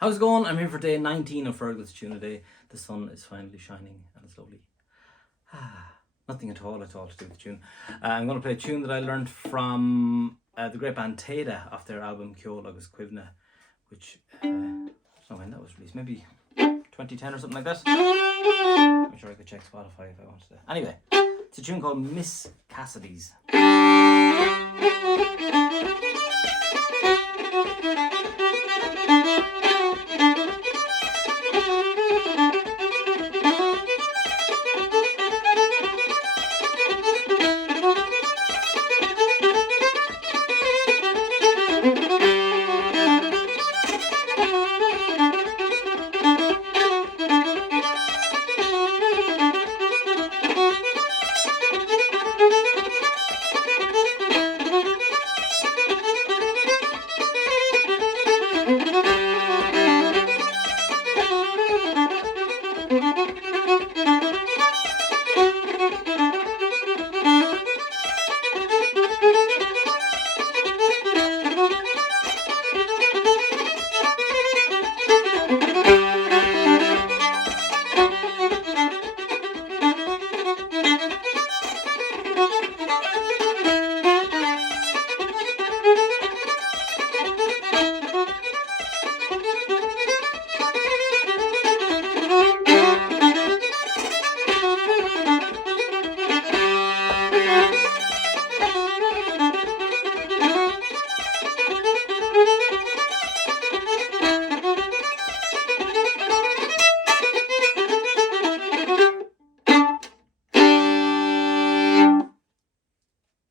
How's it going? I'm here for day 19 of Fergal's tune a day. The sun is finally shining and it's lovely. Nothing at all to do with the tune. I'm going to play a tune that I learned from the great band Téada off their album Ceol Agus Cuimhne, which I don't know when that was released, maybe 2010 or something like that. I'm sure I could check Spotify if I wanted to. Anyway, it's a tune called Miss Cassidy's.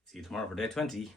See you tomorrow for day 20.